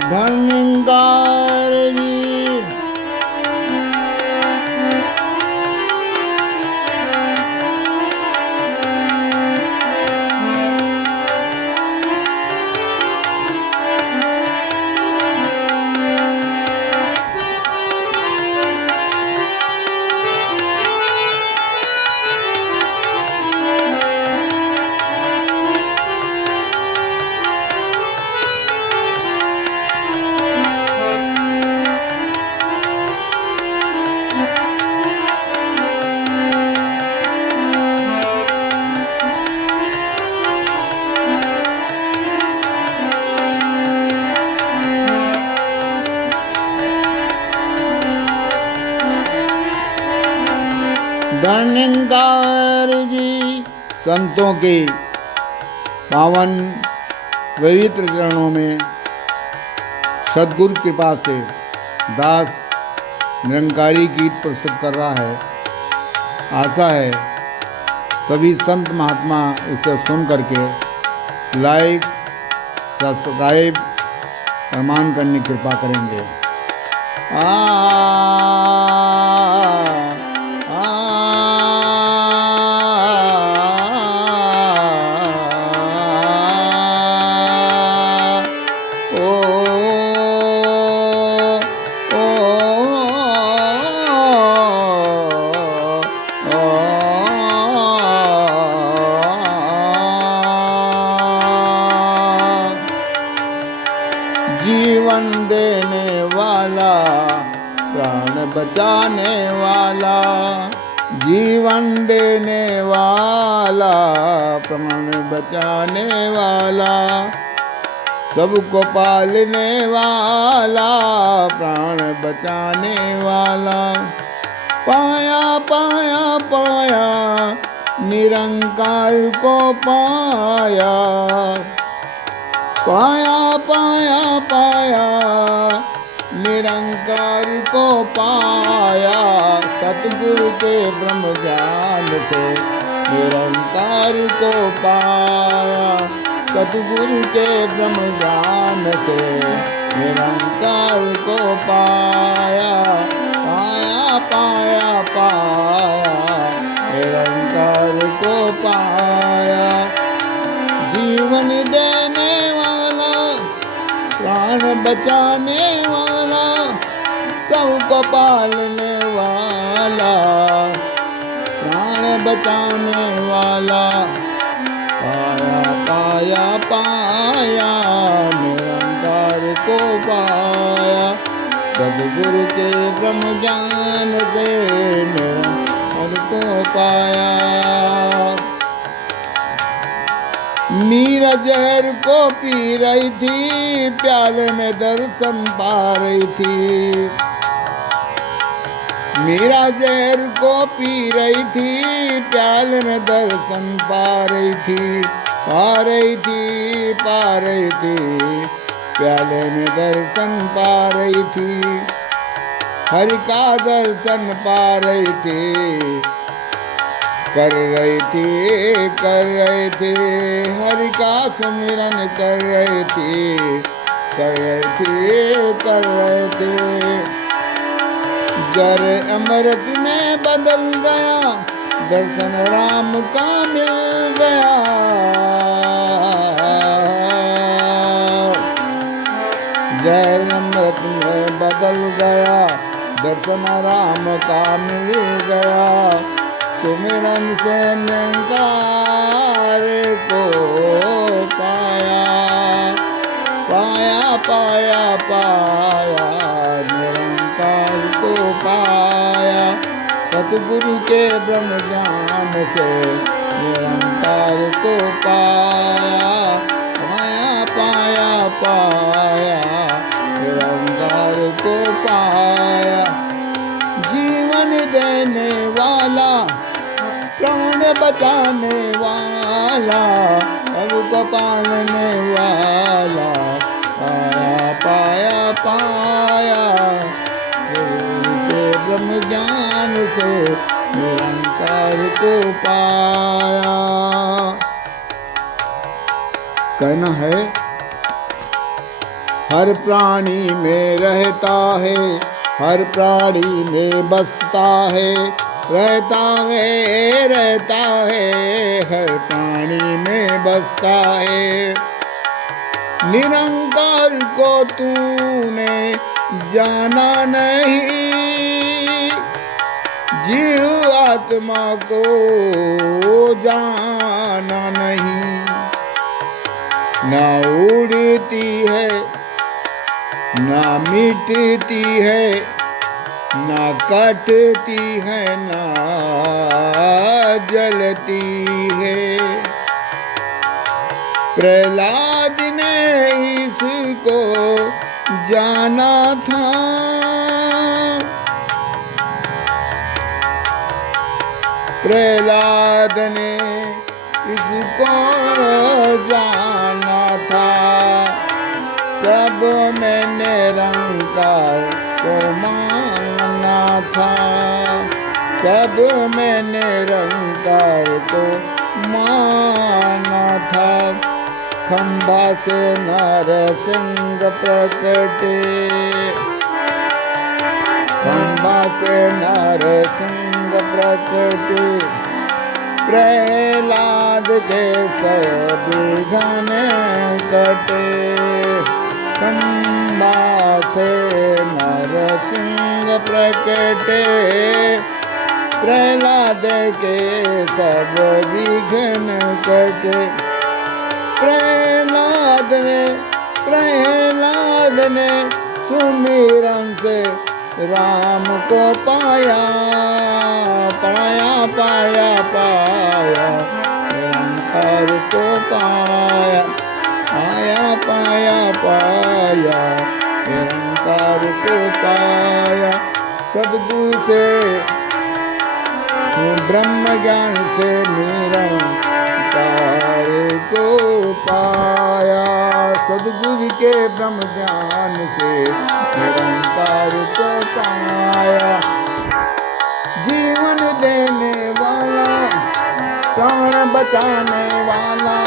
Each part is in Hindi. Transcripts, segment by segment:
धन्यकार जी। धन्यकार जी। संतों के पावन पवित्र चरणों में सद्गुरु कृपा से दास निरंकारी गीत प्रस्तुत कर रहा है। आशा है सभी संत महात्मा इसे सुन करके लाइक सब्सक्राइब प्रमाण करने की कृपा करेंगे। जीवन देने वाला, प्राण बचाने वाला, जीवन देने वाला, प्राण बचाने वाला, सबको पालने वाला, प्राण बचाने वाला। पाया पाया पाया निरंकार को पाया, पाया पाया पाया निरंकार को पाया। सतगुरु के ब्रह्म ज्ञान से निरंकार को पाया, सतगुरु के ब्रह्म ज्ञान से निरंकार को पाया। पाया पाया पाया निरंकार को पाया। जीवन देने वाला, प्राण बचाने वाला, सबको पालने वाला, प्राण बचाने वाला। पाया पाया पाया निरंकार को पाया, सद्गुरु के ब्रह्म ज्ञान से निरंकार को पाया। मीरा जहर को पी रही थी, प्याले में दर्शन पा रही थी। मीरा जहर को पी रही थी, प्याले में दर्शन पा रही थी, पा रही थी, पा रही थी, प्याले में दर्शन पा रही थी। हरि का दर्शन पा रही थी, कर रही थी, कर रही थी, हरि का सुमिरन कर रही थी, कर रही थी, कर रही थी। जर अमृत में बदल गया, दर्शन राम का मिल गया। जर अमृत में बदल गया, दर्शन राम का मिल गया। सुमिरन से निरंकार को पाया, पाया पाया पाया निरंकार को पाया। सतगुरु के ब्रह्म ज्ञान से निरंकार को पाया। पाया पाया पाया निरंकार को पाया। जीवन देने वाला, प्राण बचाने वाला, सबको पालने वाला। पाया पाया पाया गुरु के ब्रह्म ज्ञान से निरंकार को पाया। कहना है हर प्राणी में रहता है, हर प्राणी में बसता है, रहता है, हर प्राणी में बसता है। निरंकार को तूने जाना नहीं, जीव आत्मा को जाना नहीं। ना उड़ती है, ना मिटती है, ना कटती है, ना जलती है। प्रहलाद ने इसको जाना था, प्रहलाद ने इसको जाना था। सब में निरंकार को मानना था, सब में निरंकार को माना था। खंभा से नरसिंह प्रकटे, खंभा से नरसिंह प्रकटे, प्रहलाद के सब विघ्न कटे। खंभा से नरसिंह प्रकटे, प्रहलाद के सब विघ्न कटे। प्रहलाद ने सुमिरन से राम को पाया, पाया पाया पाया, निरंकार को पाया, पाया पाया पाया, निरंकार को पाया। सद्गुरु से ब्रह्म ज्ञान से निरंकार को पाया, सद्गुरु के ब्रह्म ज्ञान से निरंकार को पाया। जीवन देने वाला, प्राण बचाने वाला,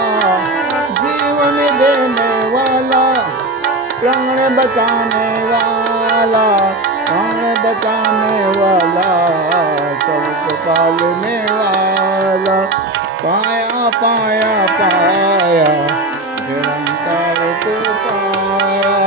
जीवन देने वाला, प्राण बचाने वाला, प्राण बचाने वाला, सबको पालने वाला। पाया पाया पाया, निरंकार को पाया।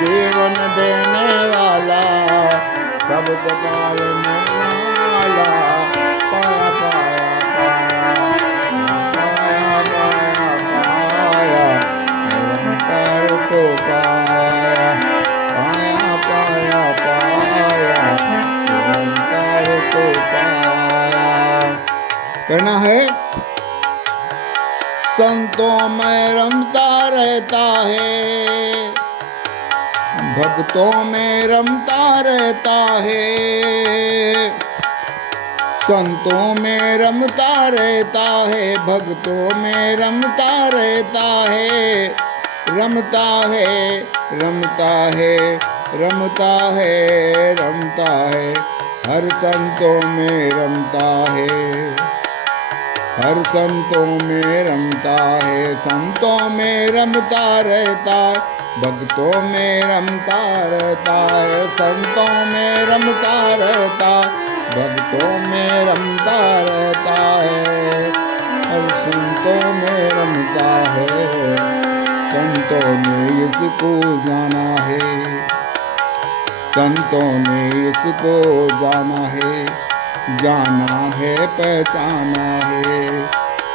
जीवन देने वाला, सबको पालने वाला। पाया पाया पाया, पाया पाया पाया, निरंकार को पाया। पाया पाया पाया, निरंकार को पाया। कहना है, संतों में रमता रहता है, भक्तों में रमता रहता है। संतों में रमता रहता है, भक्तों में रमता रहता है। रमता है, रमता है, रमता है, रमता है, हर संतों में रमता है। हर संतों में रमता है, संतों में रमता रहता है, भक्तों में रमता रहता है, संतों में रमता रहता, भक्तों में रमता रहता है। हर संतों में रमता है, संतों ने इसको जाना है, संतों ने इसको जाना है, जाना है पहचाना है,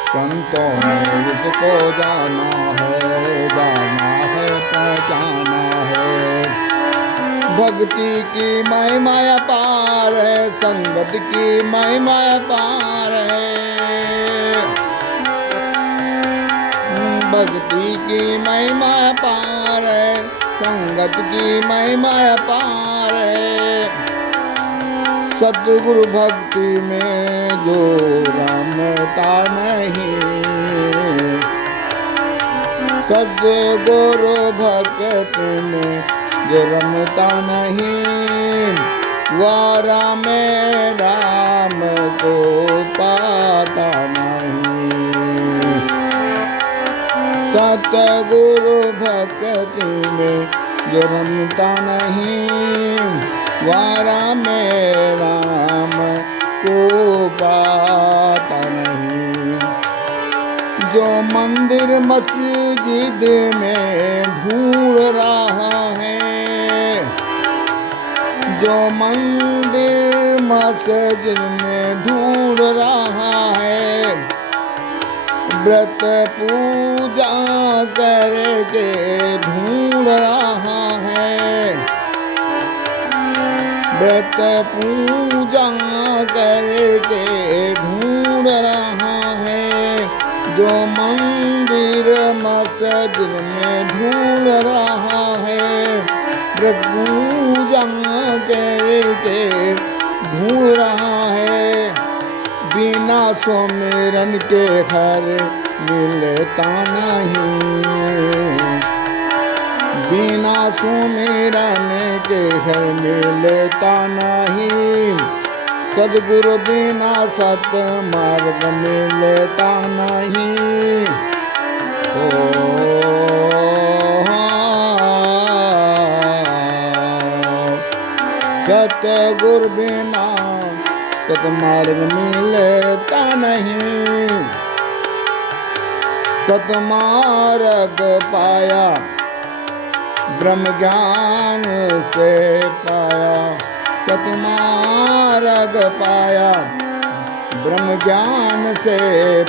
संतों ने इसको जाना है, जाना है पहचाना है। भक्ति की महिमा अपार है, संगत की महिमा अपार है, भक्ति की महिमा अपार है, संगत की महिमा अपार है। सतगुरु भक्ति में जो रमता नहीं, सतगुरु भक्ति में जो रमता नहीं, वह राम राम को पाता नहीं। सतगुरु भक्ति में जो रमता नहीं, वारा में राम को पाता नहीं। जो मंदिर मस्जिद में ढूंढ रहा है, जो मंदिर मस्जिद में ढूंढ रहा है, व्रत पूजा करके ढूंढ रहा है, व्रत पूजा करके ढूंढ रहा है। जो मंदिर मस्जिद में ढूंढ रहा है, व्रत पूजा करके ढूंढ रहा है। बिना सुमिरन के घर मिलता नहीं, बिना सुमिरन के घर मिलता नहीं, सद्गुरु बिना सत मार्ग मिलता नहीं। सतगुरु बिना सतमार्ग मिलता नहीं। सतमार्ग पाया ब्रह्म ज्ञान से पाया, सतमार्ग पाया ब्रह्म ज्ञान से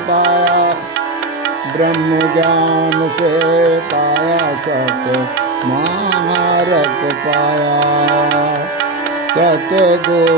पाया, ब्रह्म ज्ञान से पाया सत मार्ग पाया। सतगुरु